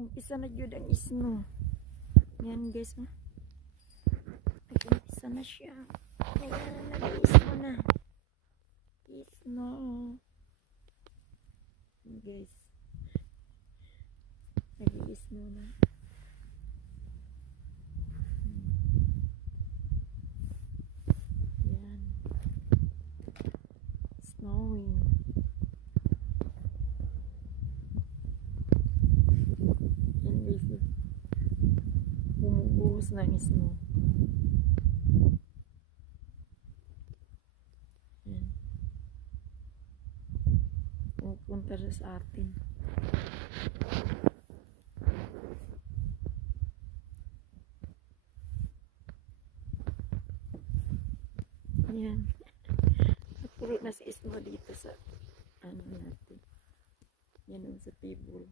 nag-umpisa na jud ang snow. Yan guys, oh. Nag-umpisa na siya. Ayan, nag-snow na. Snow. Guys. Nag-snow na. Yan. Snowing. Yan guys, oh. Bumubuhos na ang snow. Yan. Pupunta siya sa atin. Yan. Napuro na si snow dito sa ano natin. Yan sa table.